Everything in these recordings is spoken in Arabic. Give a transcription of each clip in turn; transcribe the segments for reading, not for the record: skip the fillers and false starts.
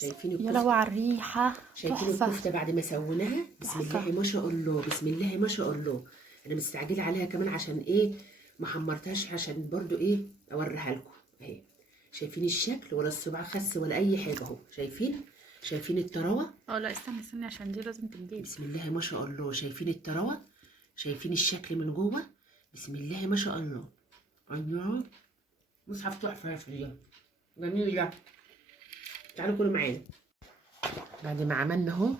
شايفين يا الكفته؟ لو على الريحه شايفين تحفه. الكفته بعد ما سويناها؟ بسم الله ما شاء الله، بسم الله ما شاء الله. انا مستعجله عليها كمان عشان ايه؟ ما حمرتهاش عشان برضو ايه اوريها لكم اهي. شايفين الشكل؟ ولا الصباع خس ولا اي حاجه اهو. شايفين الطراوه؟ لا استني عشان دي لازم تنجيب. بسم الله ما شاء الله. شايفين الطراوه؟ شايفين الشكل من جوه؟ بسم الله ما شاء الله. الله، مصحف تحفه يا فندم، جميله. تعالوا كلوا معانا. بعد ما عملنا اهو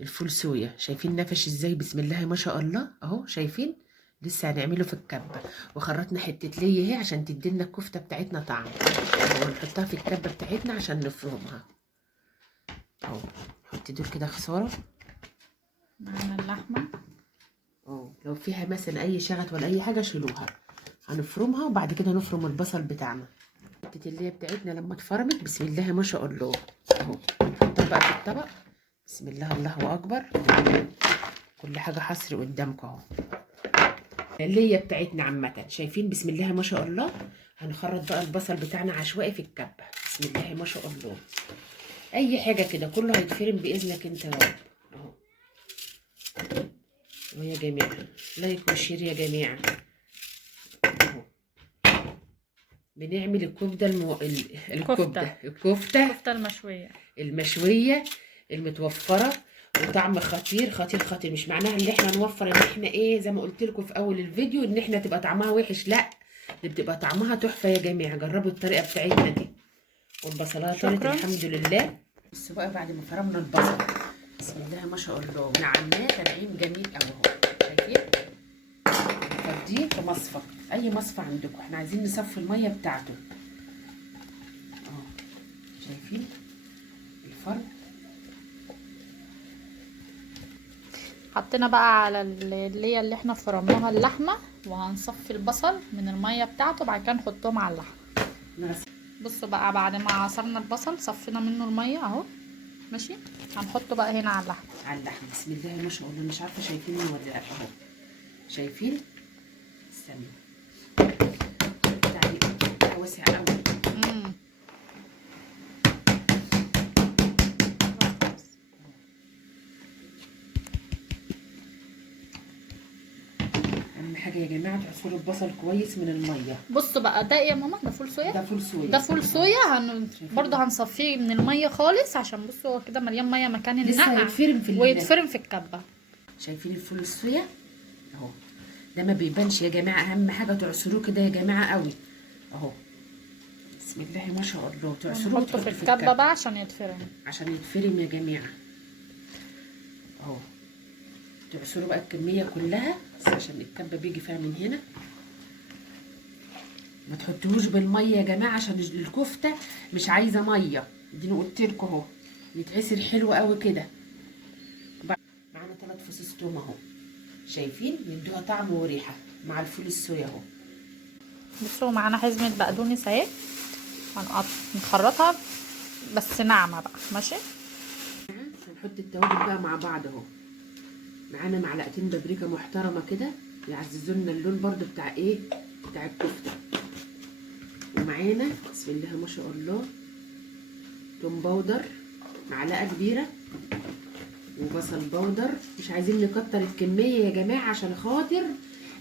الفول صويا، شايفين نفش ازاي؟ بسم الله ما شاء الله اهو. شايفين؟ لسه هنعمله في الكبه، وخرطنا حته ليه اهي عشان تدينا الكفته بتاعتنا طعم، ونحطها في الكبه بتاعتنا عشان نفرمها اهو. نحط دول كده خساره. معانا اللحمه اه، لو فيها مثلا اي شغط ولا اي حاجه شيلوها. هنفرمها وبعد كده نفرم البصل بتاعنا. حته الليه بتاعتنا لما اتفرمت بسم الله ما شاء الله اهو، نحطها بقى في الطبق. بسم الله الله اكبر. كل حاجه حصر قدامكم اهو. الليه بتاعتنا عامه شايفين؟ بسم الله ما شاء الله. هنخرط بقى البصل بتاعنا عشوائي في الكبه. بسم الله ما شاء الله. اي حاجه كده كله هيتفرم باذنك انت يا رب اهو. ويا جماعه لايك وشير يا جماعه اهو. بنعمل الكفته الكفته المشويه المتوفره، وطعم خطير خطير خطير. مش معناها ان احنا نوفر ان احنا ايه زي ما قلت لكم في اول الفيديو ان احنا تبقى طعمها وحش، لا، دي بتبقى طعمها تحفه يا جماعه. جربوا الطريقه بتاعتنا دي. والبصلات طلعت الحمد لله. بصوا بقى بعد ما فرمنا البصل بسم الله ما شاء الله ونعمناه تنعيم جميل قوي اهو. شايفين؟ نفضيه في مصفى، اي مصفى عندكم. احنا عايزين نصفي الميه بتاعته اهو. شايفين الفرق؟ حطينا بقى على اللي احنا فرمناها اللحمه، وهنصفي البصل من الميه بتاعته، بعد كده نحطهم على اللحمه. بصوا بقى بعد ما عصرنا البصل صفينا منه الميه اهو ماشي. هنحطه بقى هنا على اللحمه. بسم الله ما شاء الله. مش عارفه شايفين ولا لا اهو. شايفين؟ استنى بتاعي واسع قوي. اهم حاجه يا جماعه تعصروا البصل كويس من الميه. بصوا بقى ده ايه يا ماما؟ ده فول صويا. ده فول صويا. برضه هنصفيه من الميه خالص عشان بصوا هو كده مليان ميه مكان النقع ويتفرم في الكبه. شايفين الفول الصويا اهو؟ ده ما بيبانش يا جماعه. اهم حاجه تعصروه كده يا جماعه قوي اهو. بسم الله ما شاء الله. تعصروه نحطه في الكبه بقى عشان يتفرم يا جماعه اهو. تعصروا بقى الكميه كلها بس عشان الكبه بيجي فيها من هنا. ما تحطوهوش بالميه يا جماعه عشان الكفته مش عايزه ميه. دي انا قلت لكم اهو يتعصر حلو قوي كده. معانا 3 فصوص توم اهو. شايفين؟ يدوها طعم وريحه مع الفول الصويا اهو. بصوا معانا حزمه بقدونس اهي، نخرطها بس ناعمه بقى ماشي. هنحط التوابل بقى مع بعض اهو. معانا معلقتين بابريكا محترمه كده يعززوا لنا اللون برده بتاع ايه؟ بتاع الكفته. ومعانا بسم الله ما شاء الله توم باودر معلقه كبيره، وبصل باودر. مش عايزين نكتر الكميه يا جماعه عشان خاطر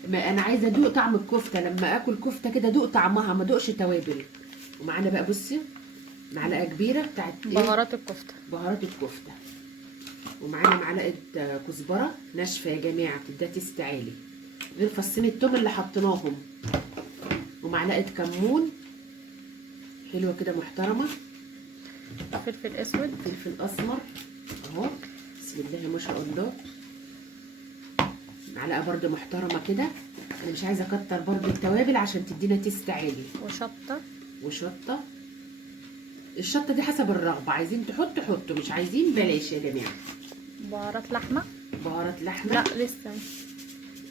ما انا عايزه ادوق طعم الكفته. لما اكل كفته كده ادوق طعمها ما ادوقش توابل. ومعانا بقى بصي معلقه كبيره بتاعت ايه؟ بهارات الكفته. ومعانا معلقه كزبره ناشفه يا جماعه بتديها تيست عالي، غير فصين التوم اللي حطيناهم. ومعلقه كمون حلوه كده محترمه. فلفل اسود، فلفل اسمر اهو. بسم الله ما شاء الله. معلقه برده محترمه كده. انا مش عايزه اكتر برده التوابل عشان تدينا تيست عالي. وشطه. الشطه دي حسب الرغبه، عايزين حطوا، مش عايزين بلاش يا جماعه. بهارات لحمه. لا لسه.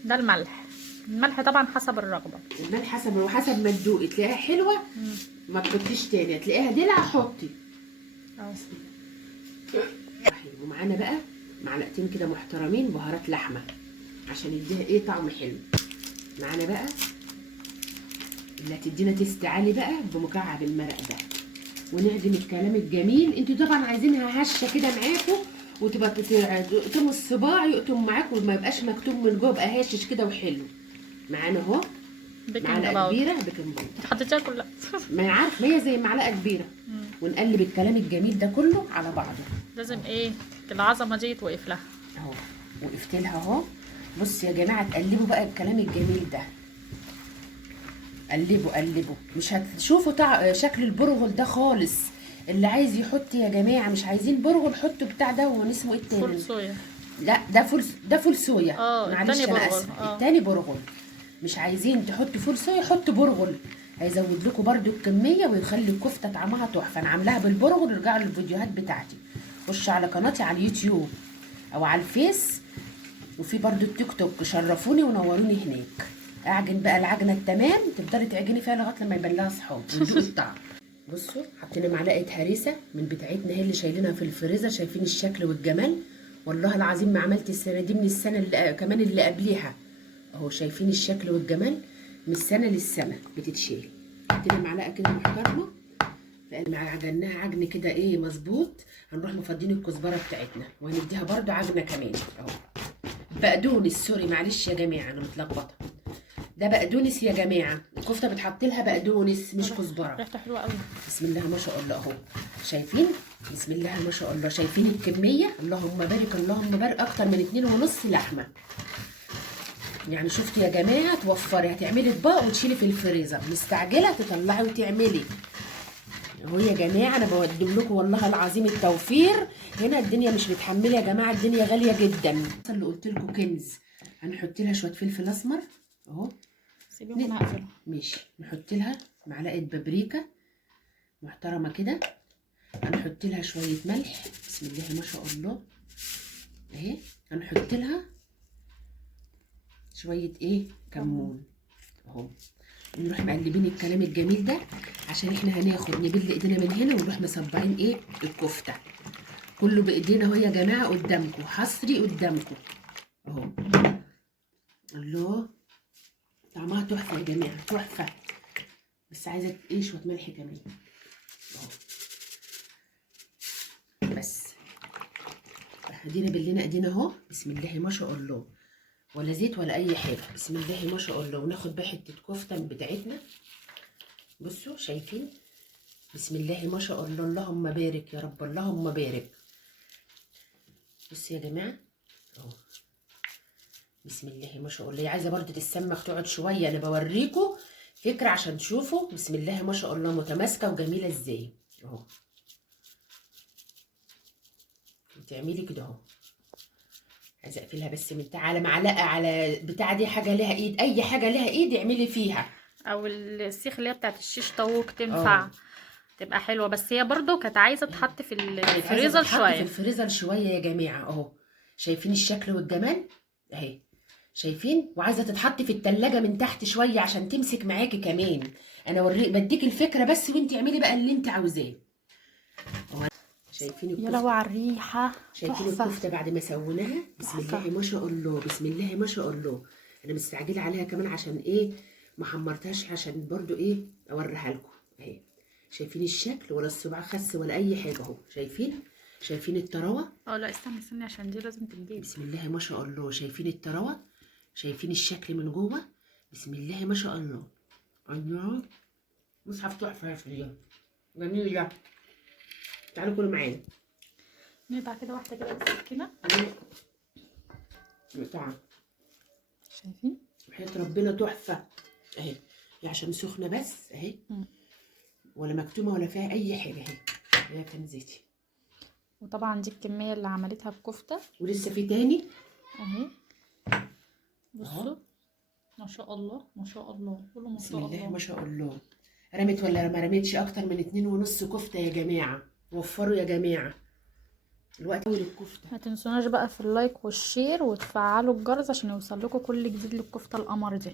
ده الملح طبعا حسب الرغبه. الملح حسب ما تدوقي. تلاقيها حلوه ما تحطيش تاني، تلاقيها دلع حطي. ومعانا بقى معلقتين كده محترمين بهارات لحمه عشان يديها ايه طعم حلو. معانا بقى اللي هتدينا تيست عالي بقى بمكعب المرق ده. ونعدم الكلام الجميل. انتوا طبعا عايزينها هشه كده معاكم، وتبقى تقطم الصباع يقطم معاكم وما يبقاش مكتوم من جوه، يبقى هاشش كده وحلو. معانا اهو معلقه كبيره بيكنج باودر. حطيتها كلها ما انا عارف، ما هي زي معلقه كبيره. ونقلب الكلام الجميل ده كله على بعضه. لازم ايه العظمه دي توقف لها اهو. وقفت لها اهو. بص يا جماعه، تقلبوا بقى الكلام الجميل ده، قلبوا قلبوا. مش هتشوفوا شكل البرغل ده خالص. اللي عايز يحط يا جماعه، مش عايزين برغل حطوا بتاع ده اسمه ايه التاني؟ فول صويا. لا ده فول صويا. معلش التاني انا برغل. اسفه. التاني برغل. مش عايزين تحطوا فول صويا، حطوا برغل، هيزود لكم برده الكميه ويخلي الكفته طعمها تحفه. انا عاملاها بالبرغل. ارجعوا للفيديوهات بتاعتي، خشوا على قناتي على اليوتيوب او على الفيس، وفي برده التيك توك، شرفوني ونوروني هناك. اعجن بقى العجنه التمام، تفضلي تعجني فيها لغايه لما يبان لها صحاب وندوق الطعم. بصوا حطينا معلقه هريسه من بتاعتنا هي اللي شايلينها في الفريزر. شايفين الشكل والجمال؟ والله العظيم ما عملت السنه دي من السنه اللي كمان اللي قبليها اهو. شايفين الشكل والجمال؟ من السنه للسنه بتتشيل. حطينا معلقه كده محترمه، عجناها عجن كده ايه مظبوط. هنروح مفضين الكزبره بتاعتنا وهنديها برده عجنه كمان اهو. بقدونس، سوري معلش يا جماعه انا متلخبطه. ده بقدونس يا جماعه. الكفته بتحط لها بقدونس مش كزبره. ريحتها حلوه قوي. بسم الله ما شاء الله اهو. شايفين؟ بسم الله ما شاء الله. شايفين الكميه؟ اللهم بارك اللهم بارك. اكتر من 2.5 لحمه. يعني شفتوا يا جماعه؟ توفري، هتعملي اطباق وتشيلي في الفريزر، مستعجله تطلعي وتعملي اهو يا جماعه. انا بقدم لكم والله العظيم التوفير. هنا الدنيا مش متحمله يا جماعه، الدنيا غاليه جدا. اللي قلت لكم كنز. هنحط لها شويه فلفل اسمر اهو. سيبيهم انا هقفلها. ماشي. نحط لها معلقه بابريكا محترمه كده. هنحط لها شويه ملح. بسم الله ما شاء الله اهي. هنحط لها شويه ايه كمون اهو. نروح مقلبين الكلام الجميل ده عشان احنا هناخد نبل ايدينا من هنا ونروح مصبعين ايه الكفته. كله بايدينا اهو يا جماعه، قدامكم حصري قدامكم اهو. الله طعمها تحفه يا جماعه، تحفه. بس عايزه ايه شويه ملح كمان اهو. بس ادينا بلنا ايدينا اهو. بسم الله ما شاء الله. ولا زيت ولا اي حاجه. بسم الله ما شاء الله. وناخد بقى حته كفته من بتاعتنا. بصوا شايفين؟ بسم الله ما شاء الله. اللهم بارك يا رب، اللهم بارك. بصوا يا جماعه اهو. بسم الله ما شاء الله. هي عايزه برده تتسمخ تقعد شويه. انا بوريكم فكره عشان تشوفوا. بسم الله ما شاء الله متماسكه وجميله ازاي اهو. تعملي كده اهو. عايزه اقفلها بس من على معلقه على بتاع دي، حاجه لها ايد، اي حاجه لها ايد اعملي فيها. او السيخ اللي هي بتاعت الشيش طاووق تنفع. تبقى حلوه. بس هي برضو كانت عايزه تتحط في الفريزر شويه. في الفريزر شويه يا جماعه اهو. شايفين الشكل والجمال اهي؟ شايفين؟ وعايزه تتحط في التلاجة من تحت شويه عشان تمسك معاكي كمان. انا بديك الفكره بس، وانت اعملي بقى اللي انت عاوزاه. شايفين الكفته؟ يا لو على الريحه. شايفين الكفته بعد ما سويناها؟ بسم الله ما شاء الله. بسم الله ما شاء الله. انا مستعجله عليها كمان عشان ايه ما حمرتهاش، عشان برضو ايه اوريها لكم اهي. شايفين الشكل؟ ولا الصباع خس ولا اي حاجه اهو. شايفين؟ شايفين الطراوه؟ لا استني عشان دي لازم تتجيب. بسم الله ما شاء الله. شايفين الطراوه؟ شايفين الشكل من جوه؟ بسم الله ما شاء الله. الله مصحف تحفه يا فندم، جميله. تعالوا كلوا معانا. نقطع كده واحده كده بالسكينه. نقطعها. شايفين؟ وحياة ربنا تحفه اهي. هي عشان سخنه بس اهي، ولا مكتومه ولا فيها اي حاجه اهي. هي كنزتي. وطبعا دي الكميه اللي عملتها بكفته، ولسه في تاني اهي. بصوا ما شاء الله ما شاء الله. قولوا ما شاء الله. بسم الله ما شاء الله. رمت ولا ما رمتش؟ اكتر من 2.5 كفته يا جماعه. وفروا يا جماعه الوقت اول الكفته. ما تنسوناش بقى في اللايك والشير وتفعلوا الجرس عشان يوصل لكم كل جديد للكفته القمر دي.